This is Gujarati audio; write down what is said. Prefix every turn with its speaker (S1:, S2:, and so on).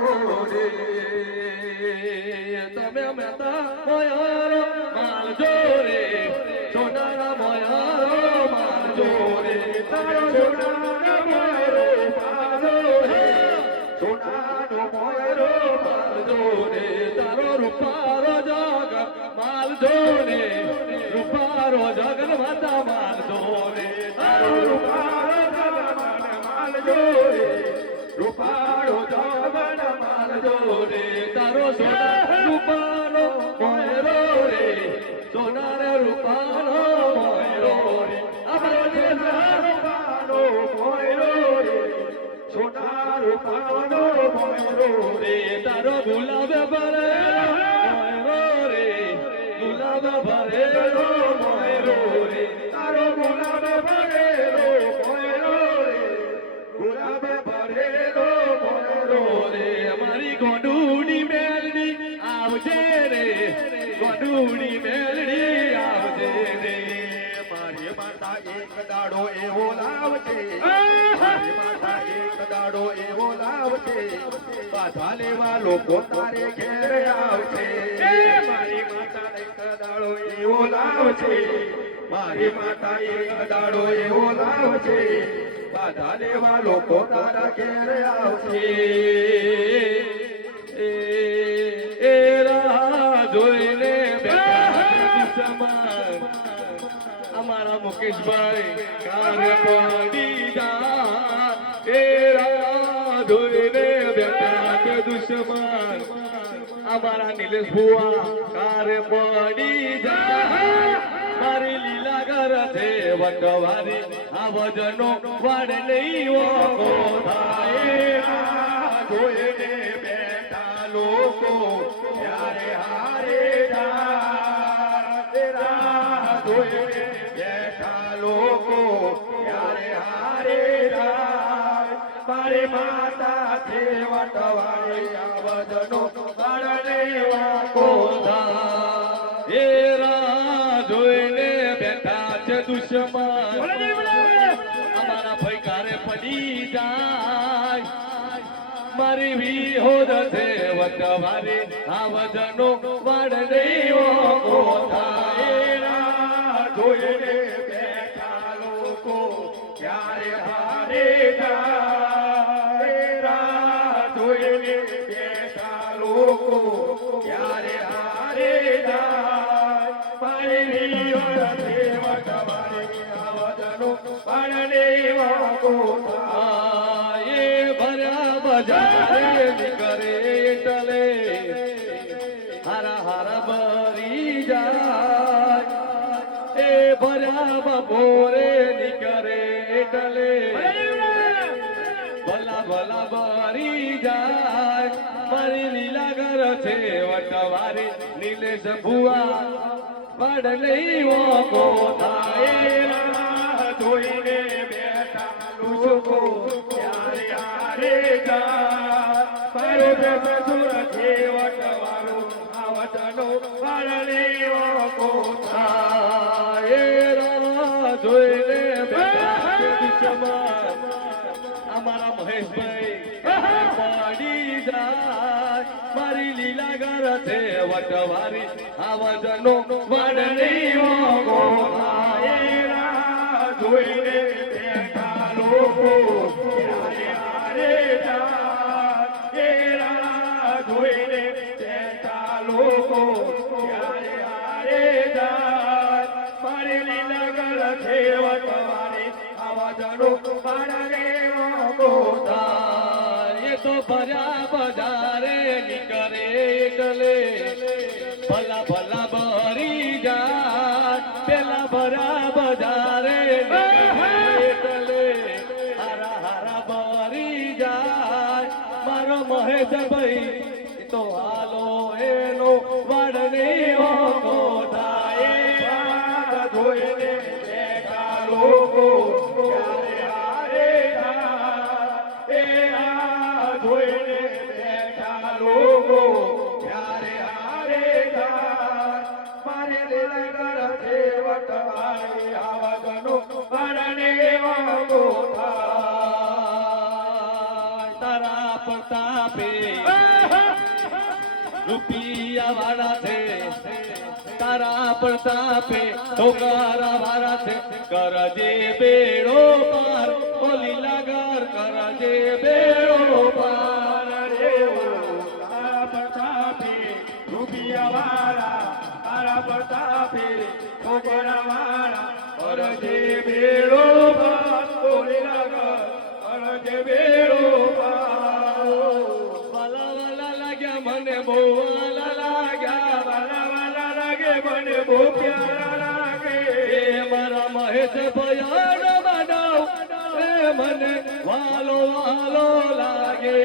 S1: રે તમે મહેતા મોયારો માલજો રે સોનારા મોયારો માલજો રે તારો સોનારા મોયારો માલજો રે સોનાનો મોયરો રૂપારો જગ જગન માતા માલજો રે રૂપારો જગન રે, તારો સોના રૂપાનો મોયરો રે. સોનાર રૂપાનો મોયરો રે. અમારે રૂપાનો મોયરો રે. સોનારો પાનો મોયરો રે. તારો ગુલાબ ભરેલો મોયરો રે. ગુલાબ ભરેલો રે ગોડુની મેલડી આવજે રે. મારી માતા એક દાડો એવો લાવજે. મારી માતા એક દાડો એવો લાવજે. પાછા લેવા લોકો તારે ઘેર આવશે મારી માતા એક દાડો એવો લાવજે. મારી માતા એક દાડો એવો લાવજે. બાધા લેવા લોકો તારા ઘેર આવશે મુકેશભાઈ પડી જા એ બેઠા છે દુશ્મન. અમારા નિલેશ ભુવા, કાર પડી જા. મારી લીલા ઘર છે વટવારી, આ વજનો વાડ નહીં માતા છે વટવાળી આ વજનો વાડ નહીં ઓકો થાય એ રા જોઈને બેઠા છે દુશ્મન. અમારા ભાઈ કારે પડી જાય. મારી વિહોદ છે વટવારે આ વજનો વાડ નહીં થાય જોઈને બેઠા લોકો ક્યારે હારે જાય? જોઈને બેઠા લોકો ક્યારે હારે જાય મારી વિહોદ છે વટવારે આ વજનો વાડ નહીં એ ભર્યા બજારે નીકળે ટલે હારા હારા ભરી બપોરે નીકળે ટલે. ભલા ભરી જાય. મારી લીલા ઘર છે વટવારે, નીલેશ ભુવા. પડ નહીં ઓકો થાય જોઈને મારો છે વટવારો, આ વટનો વાળને ઓકો થાય અમારા પડી જાય મારી લીલા છે વટવારી આ વજનો વડની તો ભર્યા બજારે નીકળે એટલે ભલા ભલા ભરી જા પેલા ભર્યા બજારે એટલે હારા હારા ભરી જાય મારો મહેશ ભાઈ તો હાલો એનો વાડ ઘર છે વટવાળી આવગનો વરણે વાગો થાય તારા પ્રતાપે રૂપિયા વાળા છે કરજે બેડો પાર ઓલી લીલાગર કરજે બેડો ભયાડ બનાવ મને વાલો વાલો લાગે